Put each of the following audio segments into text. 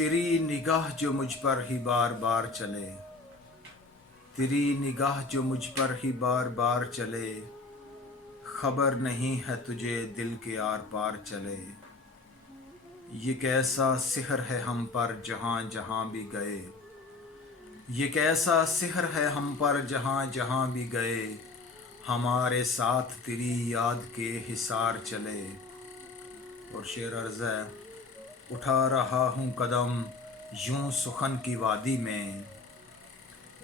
तेरी निगाह जो मुझ पर ही बार बार चले, तेरी निगाह जो मुझ पर ही बार बार चले, खबर नहीं है तुझे दिल के आर पार चले। ये कैसा सिहर है हम पर जहाँ जहाँ भी गए, ये कैसा सिहर है हम पर जहाँ जहाँ भी गए, हमारे साथ तेरी याद के हिसार चले। और शेर अर्ज़ है, उठा रहा हूँ कदम यूं सुखन की वादी में,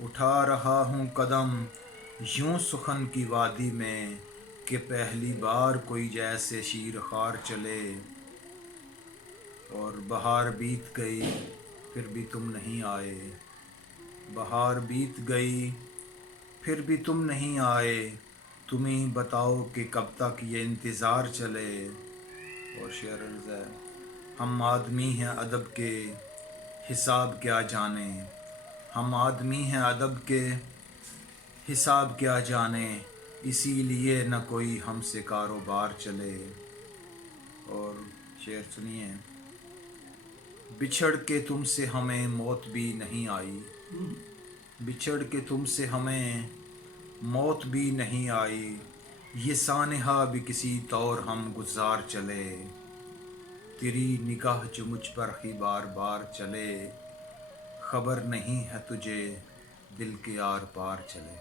उठा रहा हूँ कदम यूं सुखन की वादी में, कि पहली बार कोई जैसे शीर खार चले। और बहार बीत गई फिर भी तुम नहीं आए, बहार बीत गई फिर भी तुम नहीं आए, तुम ही बताओ कि कब तक ये इंतज़ार चले। और शेर अर्ज़ है, हम आदमी हैं अदब के हिसाब क्या जाने, हम आदमी हैं अदब के हिसाब क्या जाने, इसीलिए न कोई हमसे कारोबार चले। और शेर सुनिए, बिछड़ के तुमसे हमें मौत भी नहीं आई, बिछड़ के तुमसे हमें मौत भी नहीं आई, ये सानहा भी किसी तौर हम गुजार चले। तेरी निगाह जो मुझ पर ही बार बार चले, खबर नहीं है तुझे दिल के आर पार चले।